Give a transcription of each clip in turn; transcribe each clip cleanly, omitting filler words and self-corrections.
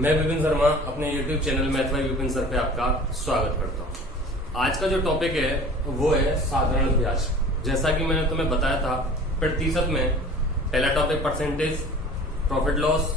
मैं विपिन शर्मा अपने YouTube channel math bye Vipin sir पे आपका स्वागत करता हूँ। आज का जो टॉपिक है वो है साधारण ब्याज। जैसा कि मैंने तुम्हें बताया था प्रतिशत में, पहला topic percentage, profit loss,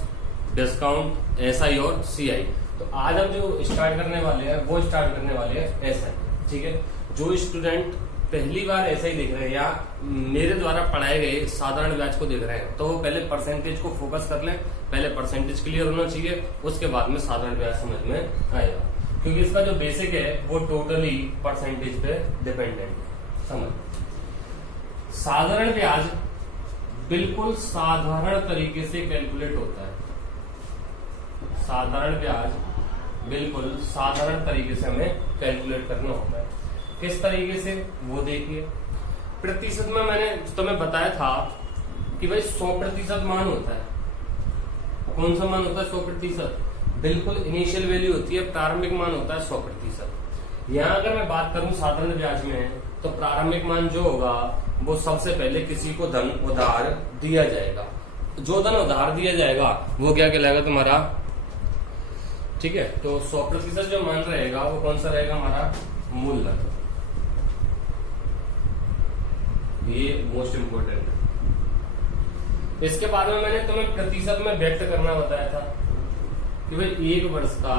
discount, SI और सीआई। तो आज हम जो स्टार्ट करने वाले हैं वो स्टार्ट करने वाले हैं एसआई। ठीक है, जो स्टूडेंट पहली बार ऐसा ही देख रहे हैं या मेरे द्वारा पढ़ाए गए साधारण ब्याज को देख रहे हैं तो वो पहले परसेंटेज को फोकस कर लें। पहले परसेंटेज क्लियर होना चाहिए, उसके बाद में साधारण ब्याज समझ में आएगा, क्योंकि इसका जो बेसिक है वो टोटली परसेंटेज पे डिपेंडेंट है। समझ, साधारण ब्याज बिल्कुल साधारण तरीके से कैलकुलेट होता है। साधारण ब्याज बिल्कुल साधारण तरीके से हमें कैलकुलेट करना होता है। किस तरीके से वो देखिए। प्रतिशत में मैंने तुम्हें बताया था कि भाई 100% मान होता है। कौन सा मान होता है? 100%। बिल्कुल इनिशियल वैल्यू होती है, प्रारंभिक मान होता है 100%। यहाँ अगर मैं बात करूं साधारण ब्याज में तो प्रारंभिक मान जो होगा वो सबसे पहले किसी को धन उधार दिया जाएगा। जो धन उधार दिया जाएगा वो क्या कहलाएगा तुम्हारा? ठीक है, तो 100% जो मान रहेगा वो कौन सा रहेगा? हमारा मूलधन। ये मोस्ट इंपोर्टेंट है। इसके बाद में मैंने तुम्हें प्रतिशत में व्यक्त करना बताया था कि भाई एक वर्ष का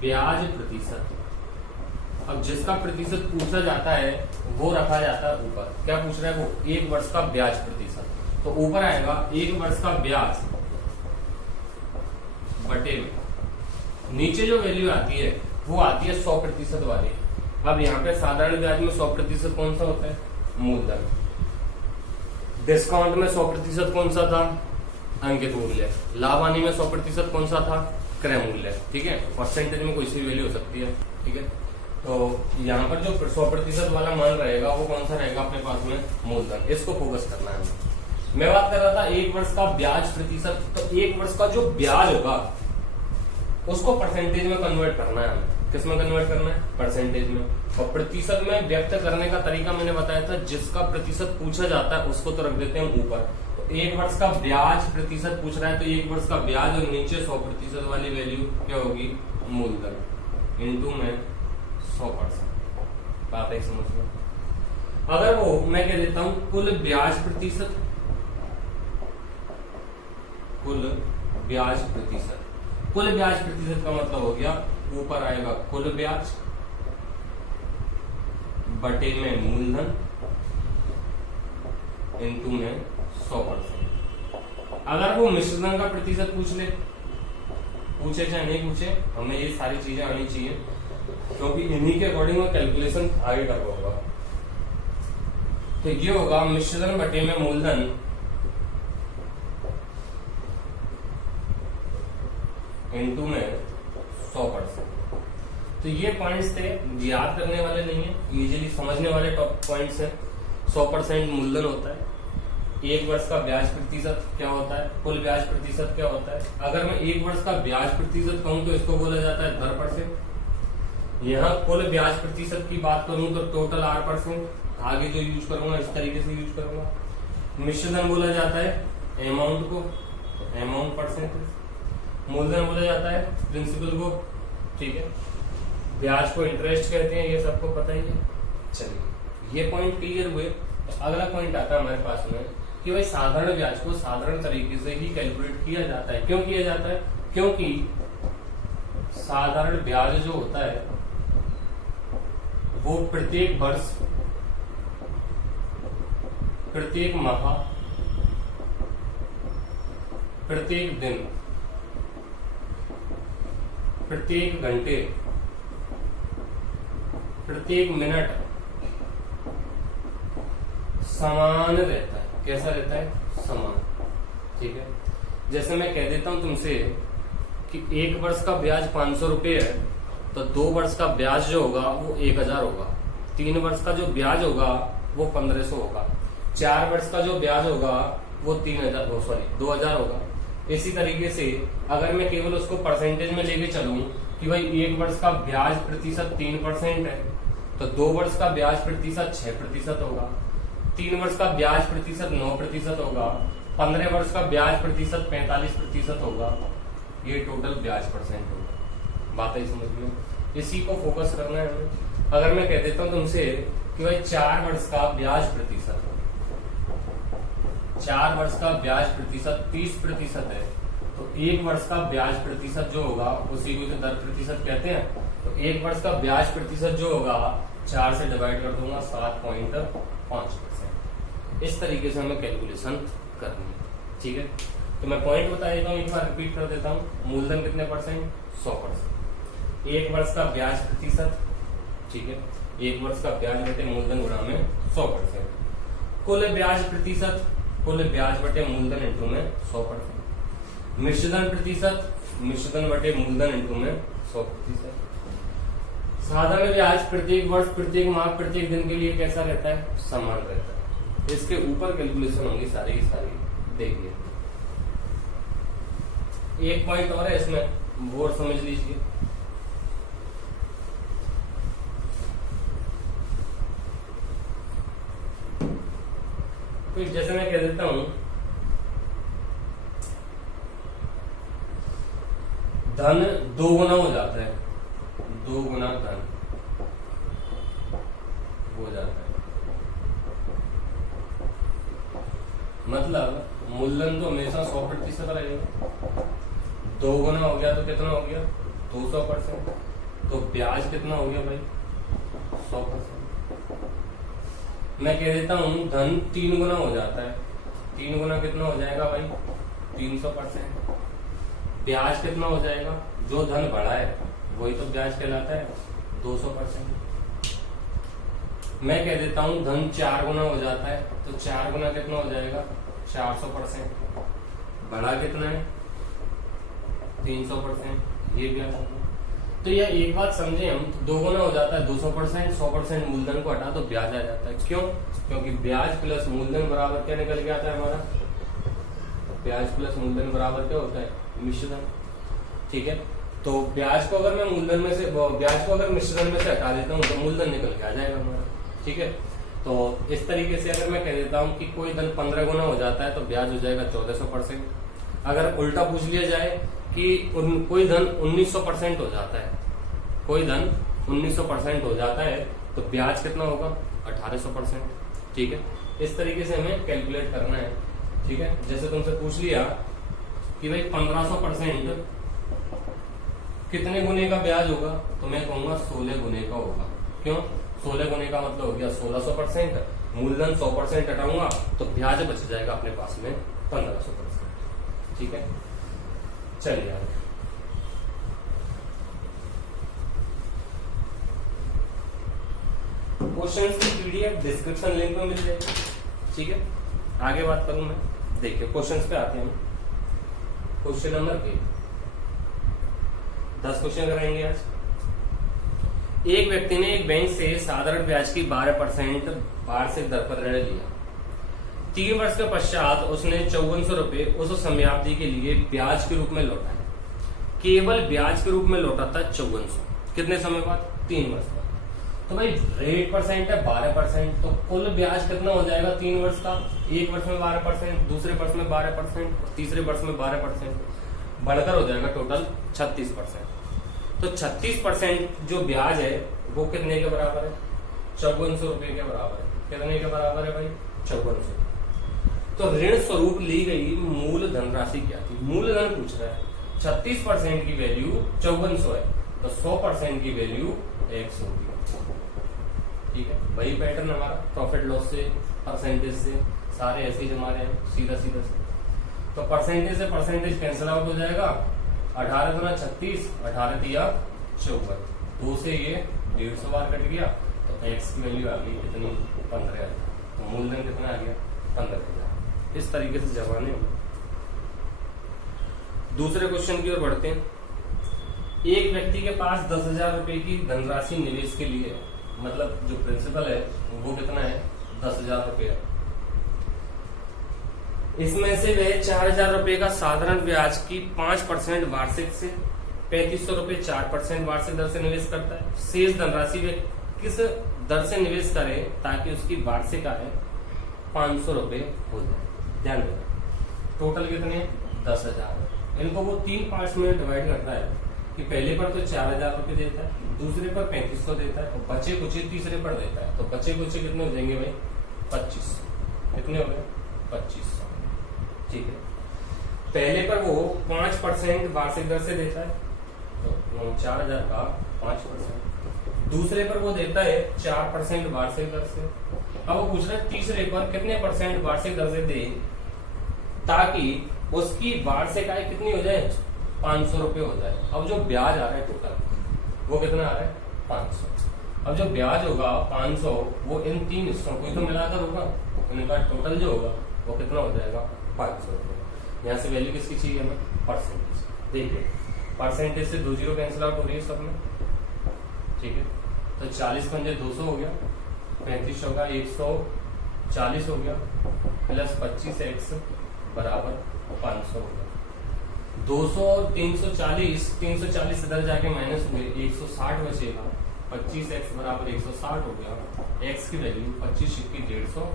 ब्याज प्रतिशत। अब जिसका प्रतिशत पूछा जाता है वो रखा जाता है ऊपर। क्या पूछ रहा है वो? एक वर्ष का ब्याज प्रतिशत। तो ऊपर आएगा एक वर्ष का ब्याज बटे में नीचे जो वैल्यू आती है वो आती है 100% वाली। अब यहाँ पे साधारण ब्याज में 100% कौन सा होता है? मूलधन। डिस्काउंट में 100% कौन सा था? अंकित मूल्य। लाभ हानि में 100% कौन सा था? क्रय मूल्य। ठीक है, परसेंटेज में कोई सी वैल्यू हो सकती है। ठीक है, तो यहाँ पर जो 100% वाला मान रहेगा वो कौन सा रहेगा अपने पास में? मूलधन। इसको फोकस करना है। मैं बात कर रहा था एक वर्ष का ब्याज प्रतिशत। तो एक वर्ष का जो ब्याज होगा उसको परसेंटेज में कन्वर्ट करना है हमें। किस में कन्वर्ट करना है? परसेंटेज में। और प्रतिशत में व्यक्त करने का तरीका मैंने बताया था, जिसका प्रतिशत पूछा जाता है उसको तो रख देते हैं ऊपर। तो एक वर्ष का ब्याज प्रतिशत पूछ रहा है तो एक वर्ष का ब्याज और नीचे 100% वाली वैल्यू क्या होगी? मूलधन इंटू में 100%। बात एक समझ लो। अगर वो मैं कह देता हूं कुल ब्याज प्रतिशत, कुल ब्याज प्रतिशत। कुल ब्याज प्रतिशत का मतलब हो गया ऊपर आएगा कुल ब्याज बटे में मूलधन इनटू में 100%। अगर वो मिश्रधन का प्रतिशत पूछे चाहे नहीं पूछे, हमें ये सारी चीजें आनी चाहिए, क्योंकि इन्हीं के अकॉर्डिंग मैं कैलकुलेशन आगे कर पाऊंगा। तो ये होगा मिश्रधन बटे में मूलधन इनटू में 100%। तो ये पॉइंट्स थे, याद करने वाले नहीं है, इजीली समझने वाले टॉप पॉइंट्स हैं। 100% मूलधन होता है। एक वर्ष का ब्याज प्रतिशत क्या होता है? कुल ब्याज प्रतिशत क्या होता है? अगर मैं एक वर्ष का ब्याज प्रतिशत कहूं तो इसको बोला जाता है दर %। यहाँ कुल ब्याज प्रतिशत की बात करूं तो टोटल R%। आगे जो यूज करूंगा इस तरीके से यूज करूंगा। मिश्रधन बोला जाता है अमाउंट को, अमाउंट %। मूलधन बोला जाता है प्रिंसिपल को। ठीक है, ब्याज को इंटरेस्ट कहते हैं, ये सबको पता ही है। चलिए, ये पॉइंट क्लियर हुए। अगला पॉइंट आता है हमारे पास में कि भाई साधारण ब्याज को साधारण तरीके से ही कैलकुलेट किया जाता है। क्यों किया जाता है? क्योंकि साधारण ब्याज जो होता है वो प्रत्येक वर्ष, प्रत्येक माह, प्रत्येक दिन, प्रत्येक घंटे, प्रत्येक मिनट समान रहता है। कैसा रहता है? समान। ठीक है, जैसे मैं कह देता हूं तुमसे कि एक वर्ष का ब्याज 500 रुपये है तो 2 वर्ष का ब्याज जो होगा वो 1000 होगा। 3 वर्ष का जो ब्याज होगा वो 1500 होगा। 4 वर्ष का जो ब्याज होगा वो 2000 होगा। इसी तरीके से अगर मैं केवल उसको परसेंटेज में लेके चलूं कि भाई एक वर्ष का ब्याज प्रतिशत 3% है तो 2 वर्ष का ब्याज प्रतिशत 6% होगा। 3 वर्ष का ब्याज प्रतिशत 9% होगा। 15 वर्ष का ब्याज प्रतिशत 45% होगा। ये टोटल ब्याज परसेंट होगा। बात है समझ में, इसी को फोकस करना है हमें। अगर मैं कह देता हूं तुमसे कि भाई 4 वर्ष का ब्याज प्रतिशत, 4 वर्ष का ब्याज प्रतिशत 30% है, तो 1 वर्ष का ब्याज प्रतिशत जो होगा उसी को तो दर प्रतिशत कहते हैं। तो 1 वर्ष का ब्याज प्रतिशत जो होगा 4 से डिवाइड कर दूंगा 7.5%। इस तरीके से हमें कैलकुलेशन करनी है, ठीक है। तो मैं पॉइंट बता देता हूँ, एक बार रिपीट कर देता हूँ। मूलधन कितने परसेंट? 100%। 1 वर्ष का ब्याज प्रतिशत, ठीक है, 1 वर्ष का ब्याज बटे मूलधन गुणा में 100%। कुल ब्याज प्रतिशत, कुल ब्याज बटे मूलधन इंटू में 100%। मिश्रधन प्रतिशत, मिश्रधन बटे मूलधन इंटू में 100%। साधारण ब्याज प्रत्येक वर्ष, प्रत्येक माह, प्रत्येक दिन के लिए कैसा रहता है? समान रहता है। इसके ऊपर कैलकुलेशन होंगी सारी की सारी, देखिए। एक पॉइंट और है इसमें, वो और समझ लीजिए। तो जैसे मैं कह देता हूं, धन 2 गुना हो जाता है, 2 गुना धन हो जाता है। मतलब मूलधन तो हमेशा 100% रहेगा। 2 गुना हो गया तो कितना हो गया? 200%। तो ब्याज कितना हो गया भाई? 100%। मैं कह देता हूं धन 3 गुना हो जाता है, 3 गुना कितना हो जाएगा भाई? 300%। ब्याज कितना हो जाएगा? जो धन बढ़ा है वही तो ब्याज कहलाता है, 200%। मैं कह देता हूं धन 4 गुना हो जाता है, तो 4 गुना कितना हो जाएगा? 400%। बढ़ा कितना है? 300%। ये ब्याज होगा। तो यह एक बात समझे हम, 2 गुना हो जाता है 200%, 100% मूलधन को हटा तो ब्याज आ जाता है। क्यों? क्योंकि ब्याज प्लस मूलधन बराबर क्या निकल के आता है हमारा? ब्याज प्लस मूलधन बराबर क्या होता है? मिश्रधन, ठीक है। तो ब्याज को अगर मैं मूलधन में से, ब्याज को अगर मिश्रधन में से हटा देता हूँ तो मूलधन निकल के आ जाएगा हमारा, ठीक है। तो इस तरीके से अगर मैं कह देता हूँ कि कोई धन 15 गुना हो जाता है तो ब्याज हो जाएगा 1400%। अगर उल्टा पूछ लिया जाए कि कोई धन 1900% हो जाता है, कोई धन 1900% हो जाता है तो ब्याज कितना होगा? 1800%, ठीक है। इस तरीके से हमें कैलकुलेट करना है, ठीक है। जैसे तुमसे पूछ लिया कि भाई 1500% कितने गुने का ब्याज होगा, तो मैं कहूंगा 16 गुने का होगा। क्यों? 16 गुने का मतलब हो गया 1600%, मूलधन 100% हटाऊंगा तो ब्याज बच जाएगा अपने पास में 1500%, ठीक है। चलिए आगे। क्वेश्चन की पीडीएफ डिस्क्रिप्शन लिंक में मिल जाएगी, ठीक है। आगे बात करूं मैं, देखिए क्वेश्चंस पे आते हैं हम। क्वेश्चन नंबर 1, 10 क्वेश्चन कराएंगे आज। एक व्यक्ति ने एक बैंक से साधारण ब्याज की 12% वार्षिक दर पर ऋण लिया। 3 वर्ष के पश्चात उसने 5400 रुपए उस समयावधि के लिए ब्याज के रूप में लौटाए। केवल ब्याज के रूप में लौटा था 5400। कितने समय बाद? 3 वर्ष बाद। तो भाई रेट परसेंट है 12%, तो कुल ब्याज कितना हो जाएगा 3 वर्ष का? 1 वर्ष में 12%, दूसरे वर्ष में 12%, और तीसरे वर्ष में 12%, बढ़कर हो जाएगा टोटल 36%। तो 36% जो ब्याज है वो कितने के बराबर है? 5400 रुपए के बराबर है। कितने के बराबर है भाई? 5400। तो ऋण स्वरूप ली गई मूल धनराशि क्या थी? मूलधन पूछ रहा है। 36% की वैल्यू 5400 है, तो 100% की वैल्यू x होगी, ठीक है। वही पैटर्न हमारा प्रॉफिट लॉस से, परसेंटेज से, सारे ऐसे ही जमा रहे हैं सीधा सीधा से। तो परसेंटेज से परसेंटेज कैंसिल आउट हो जाएगा। 18 गुना 36, 18 दिया 54, 2 से ये 150 बार कट गया, तो x की वैल्यू आ गई कितनी? 15,000। तो मूलधन कितना आ गया? 15,000। इस तरीके से जमाने होंगे। दूसरे क्वेश्चन की ओर बढ़ते हैं। एक व्यक्ति के पास 10,000 रुपए की धनराशि निवेश के लिए, मतलब जो प्रिंसिपल है वो कितना है? 10,000 रुपया। इसमें से वे 4,000 रुपए का साधारण ब्याज की 5% वार्षिक से 3500 रुपए 4% वार्षिक दर से निवेश करता है। शेष धनराशि वे किस दर से निवेश करे ताकि उसकी वार्षिक आय 500 रुपए हो जाए? ध्यान देना, टोटल कितने? 10,000। इनको वो 3 पार्ट्स में डिवाइड करता है कि पहले पर तो 4000 रुपये देता है, दूसरे पर 3500 देता है, और बचे कुछ तीसरे पर देता है। तो बचे कुछ कितने हो जाएंगे भाई? 2500। कितने हो गए? 2500। ठीक है। पहले पर वो 5% वार्षिक दर से देता है, तो 4000 का 5%। दूसरे पर वो देता है 4% वार्षिक दर से। अब वो पूछ रहा है तीसरे पर कितने परसेंट वार्षिक दर से दे ताकि उसकी वार्षिक आय कितनी हो जाए? 500 रुपये हो जाए। अब जो ब्याज आ रहा है टोटल वो कितना आ रहा है? 500। अब जो ब्याज होगा 500 वो इन 3 हिस्सों को तो मिलाकर होगा, इनका टोटल जो होगा वो कितना हो जाएगा? 500 रुपये। यहाँ से वैल्यू किसकी चाहिए हमें? परसेंटेज। देखिए परसेंटेज से 2 जीरो कैंसिल आउट हो रही है सब में। ठीक है, तो 40 पंजे 200 हो गया, 35 होगा 140 हो गया, प्लस 25x बराबर 500 हो गया। 200 और 340, 340 इधर जाके माइनस हुए, 160 बचेगा। 25x बराबर 160 हो गया। x की वैल्यू 25 की 150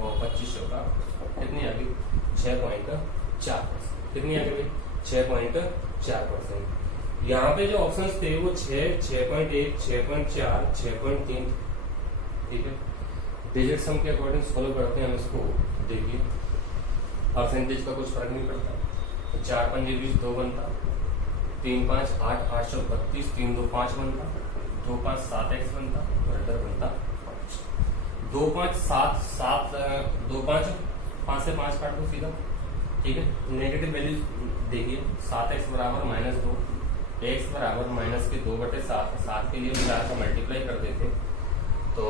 और 25 होगा कितनी आ गई? 6.4%। कितनी आ गई भाई? 6.4%। यहाँ पे जो ऑप्शंस थे वो 6, 6.1, 6.4, 6.3। ठीक है, डिजिट सम के अकॉर्डिंग फॉलो करते हैं हम इसको। देखिए परसेंटेज का कुछ फर्क नहीं पड़ता। तो 4 पंजे 20 2 बनता, 3 5 8 832, 3 2 5 बनता, 2 5 7x बनता और इधर बनता 2 5 7 7 2 5 5 से 5 काट दो सीधा। ठीक है, नेगेटिव वैल्यू देखिए 7x बराबर -2, x बराबर -2/7। 7 के लिए 4 का मल्टीप्लाई कर देते तो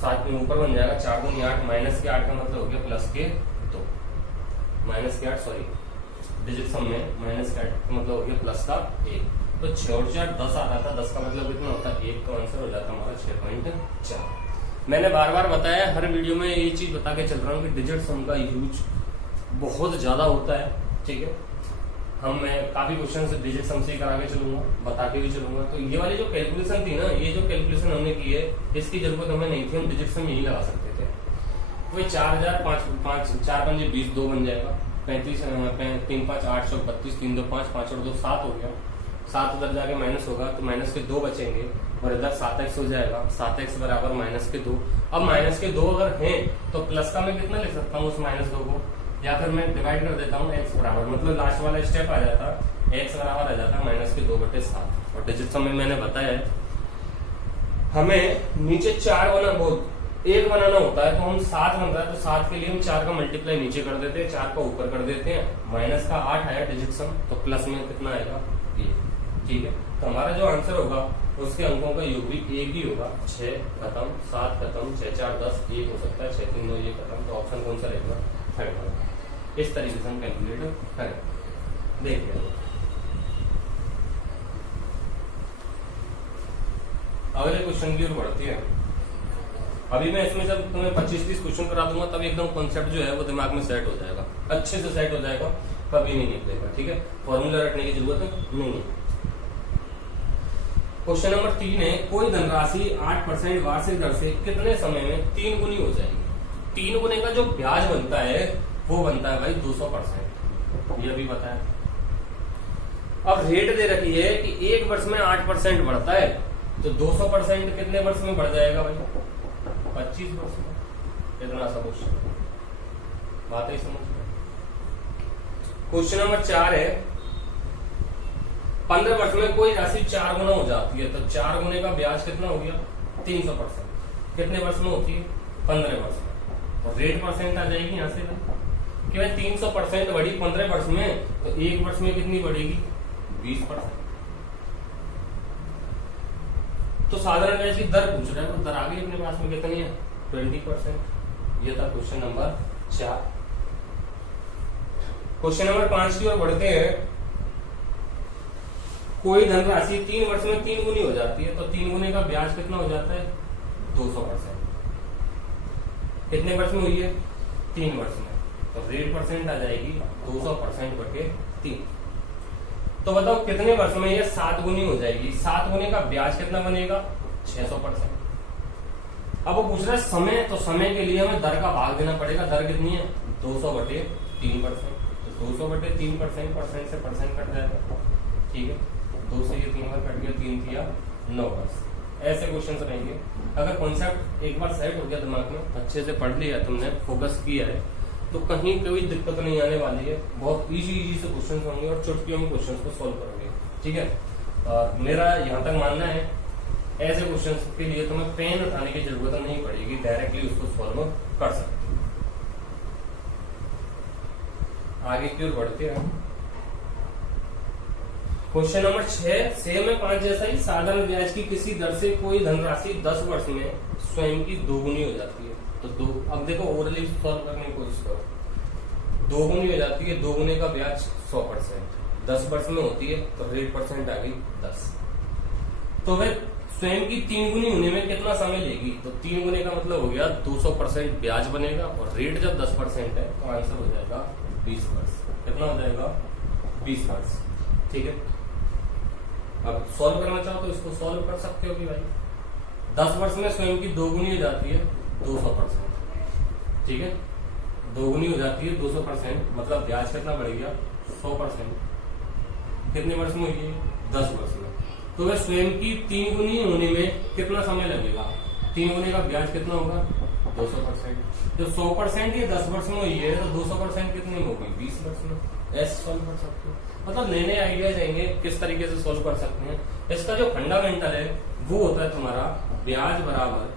7 में ऊपर बन जाएगा 4 दूनी 8, -8 का मतलब हो गया +2, -8 सॉरी डिजिट सम में -8 का मतलब हो गया +1। तो 6 और 4 10 आ रहा था, 10 का मतलब कितना होता है? 1 का आंसर हो जाता हमारा 6.4। मैंने बार बार बताया, हर वीडियो में ये चीज बता के चल रहा हूँ कि डिजिट सम का यूज बहुत ज्यादा होता है। ठीक है, मैं काफी क्वेश्चन से डिजिट सम से करा के चलूंगा, बता के भी चलूंगा। तो ये वाली जो कैलकुलेशन थी ना, ये जो कैलकुलेशन हमने की है इसकी जरूरत हमें नहीं थी, हम डिजिट सम यही लगा सकते थे। वही 4000 5 4 पंजे 20 2 बन जाएगा, 35 3 5 8 32, 3 2 5 5 और 2 7 हो गया। 7 उधर जाके माइनस होगा तो माइनस के 2 बचेंगे और इधर 7x हो जाएगा। 7x बराबर -2। अब -2 अगर है तो प्लस का मैं कितना लिख सकता हूँ उस -2 को, या फिर मैं डिवाइड कर देता हूँ x बराबर, मतलब लास्ट वाला स्टेप आ जाता, x बराबर आ जाता -2/7। और डिजिट सम में मैंने बताया है हमें नीचे 4 बना 1 बनाना होता है, तो हम 7 बन रहा है तो 7 के लिए हम 4 का मल्टीप्लाई नीचे कर देते हैं, 4 का ऊपर कर देते हैं। माइनस का 8 आया डिजिट सम, तो प्लस में कितना आएगा? ये। ठीक है, तो हमारा जो आंसर होगा उसके अंकों का योग भी एक ही होगा। 6 खत्म, 7 खत्म, 6 4 10, 1 हो सकता है, 6 3 9 ये खत्म। तो ऑप्शन कौन सा रहेगा? थर्ड वाला। इस तरीके से हम कैलकुलेट करें। देखिए अगले क्वेश्चन की ओर बढ़ती है। अभी मैं इसमें जब तुम्हें 25-30 क्वेश्चन करा दूंगा तब एकदम कॉन्सेप्ट जो है वो दिमाग में सेट हो जाएगा, अच्छे से सेट हो जाएगा, कभी नहीं निकलेगा। ठीक है, फॉर्मूला रटने की जरूरत नहीं है। क्वेश्चन नंबर 3 है, कोई धनराशि 8% वार्षिक दर से कितने समय में 3 गुनी हो जाएगी? 3 गुने का जो ब्याज बनता है वो बनता है भाई 200%। ये भी बताया। अब रेट दे रखी है कि 1 वर्ष में 8% बढ़ता है, तो 200% कितने वर्ष में बढ़ जाएगा भाई? 25 वर्ष में। इतना सा क्वेश्चन, बात ही समझ। क्वेश्चन नंबर 4 है, 15 वर्ष में कोई राशि 4 गुना हो जाती है, तो 4 गुने का ब्याज कितना हो गया? 300%। कितने वर्ष में होती है? 15 वर्ष में। और रेट परसेंट आ जाएगी यहां से कि भाई 300% बढ़ी 15 वर्ष में, तो 1 वर्ष में कितनी बढ़ेगी? 20%। तो साधारण ब्याज की दर पूछ रहा है, तो दर आ गई अपने पास में कितनी है? 20%। ये था क्वेश्चन नंबर 4। क्वेश्चन नंबर 5 की ओर बढ़ते हैं। कोई धनराशि 3 वर्ष में 3 गुनी हो जाती है, तो 3 गुने का ब्याज कितना हो जाता है? 200%। कितने वर्ष में हुई है? 3 वर्ष में। तो रेट परसेंट आ जाएगी 200%/3। तो बताओ कितने वर्ष में ये 7 गुनी हो जाएगी? 7 गुने का ब्याज कितना बनेगा? 600%। अब वो पूछ रहा है समय, तो समय के लिए हमें दर का भाग देना पड़ेगा। दर कितनी है? 200/3%। तो 200/3%, परसेंट से परसेंट कट जाएगा, ठीक है। 2 से ये 3 बार कट गया, 3 थिया 9 वर्ष। ऐसे क्वेश्चंस रहेंगे। अगर कॉन्सेप्ट एक बार सेट हो गया दिमाग में, अच्छे से पढ़ लिया तुमने, फोकस किया है, तो कहीं कोई दिक्कत नहीं आने वाली है। बहुत इजी से क्वेश्चंस होंगे और चुटकियों में क्वेश्चंस को सॉल्व करोगे, ठीक है। मेरा यहाँ तक मानना है ऐसे क्वेश्चंस के लिए तुम्हें पेन उठाने की जरूरत नहीं पड़ेगी, डायरेक्टली उसको सॉल्व कर सकते हो। आगे की ओर बढ़ते हैं। क्वेश्चन नंबर 6, सेम में 5 जैसा ही साधारण ब्याज की किसी दर से कोई धनराशि 10 वर्ष में स्वयं की दोगुनी हो जाती है। तो अब देखो ओरली सॉल्व करने की कोशिश करो। दोगुनी हो जाती है, दोगुने का ब्याज 100%, 10 वर्ष में होती है तो रेट परसेंट आ गई 10। तो वह स्वयं की 3 गुनी होने में कितना समय लेगी? तो 3 गुने का मतलब हो गया 200% ब्याज बनेगा, और रेट जब 10% है तो आंसर हो जाएगा 20 वर्ष। कितना हो जाएगा? 20 वर्ष, ठीक है। अब सॉल्व करना चाहो तो इसको सॉल्व कर सकते हो कि भाई 10 वर्ष में स्वयं की दोगुनी हो जाती है 200%, ठीक है। दोगुनी हो जाती है 200%, मतलब ब्याज कितना बढ़ गया? 100%। कितने वर्ष में हुई? 10 वर्ष में। तो वह स्वयं की 3 गुनी होने में कितना समय लगेगा? 3 गुने का ब्याज कितना होगा? 200%। जब 100% ये 10 वर्ष में हुई है तो 200% कितने में होगी? 20 वर्ष में। ऐसे सॉल्व कर सकते हो। मतलब नए नए आइडियाज आएंगे किस तरीके से सॉल्व कर सकते हैं। इसका जो फंडामेंटल है वो होता है तुम्हारा ब्याज बराबर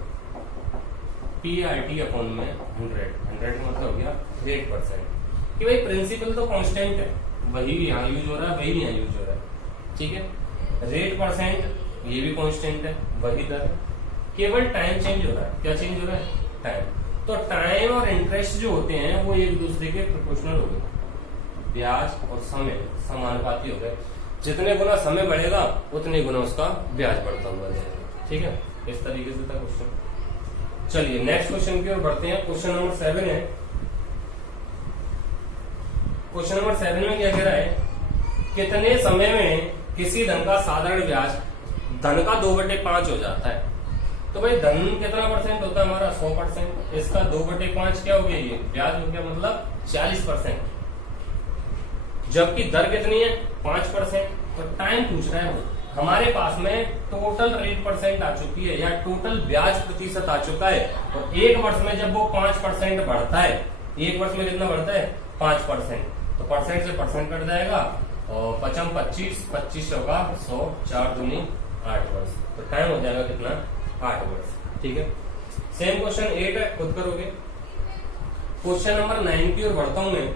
PRT अपॉन में 100 का मतलब हो गया रेट परसेंट। कि भाई प्रिंसिपल तो कांस्टेंट है, वही यहाँ यूज हो रहा है, वही यहाँ यूज हो रहा है, ठीक है। रेट परसेंट ये भी कांस्टेंट है, वही दर है, केवल टाइम चेंज हो रहा है। क्या चेंज हो रहा है? टाइम। तो टाइम और इंटरेस्ट जो होते हैं वो एक दूसरे के प्रोपोर्शनल हो गए। ब्याज और समय समानुपाती हो गए। जितने गुना समय बढ़ेगा उतने गुना उसका ब्याज बढ़ता हुआ जाएगा, ठीक है। इस तरीके से था क्वेश्चन। चलिए नेक्स्ट क्वेश्चन की ओर बढ़ते हैं। क्वेश्चन नंबर 7 है। क्वेश्चन नंबर 7 में क्या कह रहा है? कितने समय में किसी धन का साधारण ब्याज धन का 2/5 हो जाता है? तो भाई धन कितना परसेंट होता है हमारा? 100%। इसका 2/5 क्या हो गया? ये ब्याज हो गया, मतलब 40%। जबकि दर कितनी है? 5%। तो टाइम पूछ रहा है हमारे पास में टोटल रेट परसेंट आ चुकी है या टोटल ब्याज प्रतिशत आ चुका है। और एक वर्ष में जब वो 5% बढ़ता है, एक वर्ष में कितना बढ़ता है? 5%। तो परसेंट से परसेंट कट जाएगा और 5 25, 25 होगा 100, 4 दूनी 8 वर्ष। तो टाइम हो जाएगा कितना? 8 वर्ष, ठीक है। सेम क्वेश्चन 8 है, खुद करोगे। क्वेश्चन नंबर 9 की ओर बढ़ता हूं मैं।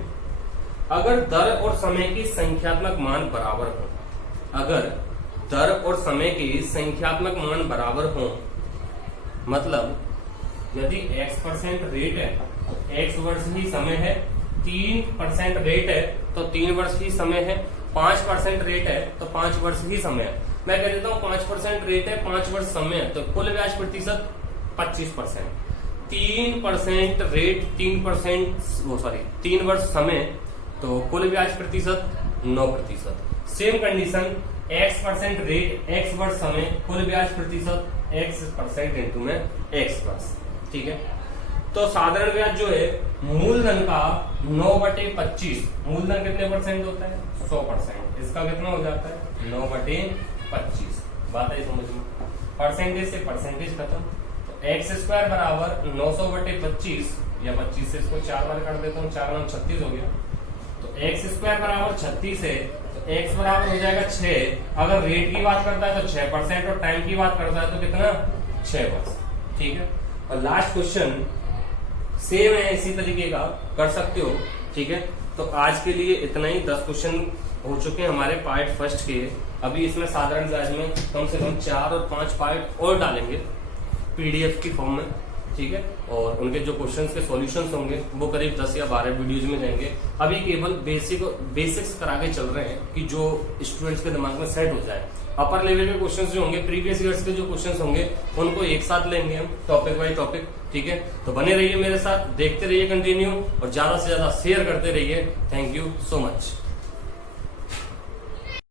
अगर दर और समय की संख्यात्मक मान बराबर हो, अगर दर और समय की संख्यात्मक मान बराबर हो, मतलब यदि x% रेट है, x वर्ष ही समय है, 3% रेट है तो 3 वर्ष ही समय है, 5% रेट है तो 5 वर्ष ही समय है। मैं कह देता हूं 5% रेट है, 5 वर्ष समय है, तो कुल ब्याज प्रतिशत 25%। 3% रेट, 3 वर्ष समय, तो कुल ब्याज प्रतिशत 9%। Same condition x% rate, x वर्ष समय, कुल ब्याज प्रतिशत x% इंटू में x वर्ष, ठीक है। तो साधारण ब्याज जो है मूलधन का 9/25, मूलधन कितने परसेंट होता है? 100%। इसका कितना हो जाता है? 9/25। बात है समझ में? परसेंटेज से परसेंटेज खत्म। तो x² बराबर 900/25, या 25 से इसको 4 बार कर देता हूँ, 4 9 36 हो गया। तो x² बराबर 36 है, तो x बराबर हो जाएगा 6। अगर रेट की बात करता है तो 6% और टाइम की बात करता है तो कितना? 6 वर्ष, ठीक है। और लास्ट क्वेश्चन सेम है, इसी तरीके का कर सकते हो, ठीक है। तो आज के लिए इतना ही। 10 क्वेश्चन हो चुके हैं हमारे पार्ट फर्स्ट के। अभी इसमें साधारण ब्याज में कम से कम 4 और 5 पार्ट और डालेंगे PDF की फॉर्म में, ठीक है। और उनके जो क्वेश्चंस के सॉल्यूशंस होंगे वो करीब 10 या 12 वीडियोज में जाएंगे। अभी केवल बेसिक्स करा के चल रहे हैं कि जो स्टूडेंट्स के दिमाग में सेट हो जाए। अपर लेवल के क्वेश्चंस जो होंगे, प्रीवियस ईयर्स के जो क्वेश्चंस होंगे, उनको एक साथ लेंगे हम टॉपिक बाय टॉपिक, ठीक है। तो बने रहिए मेरे साथ, देखते रहिए कंटिन्यू, और ज्यादा से ज्यादा शेयर करते रहिए। Thank you so much.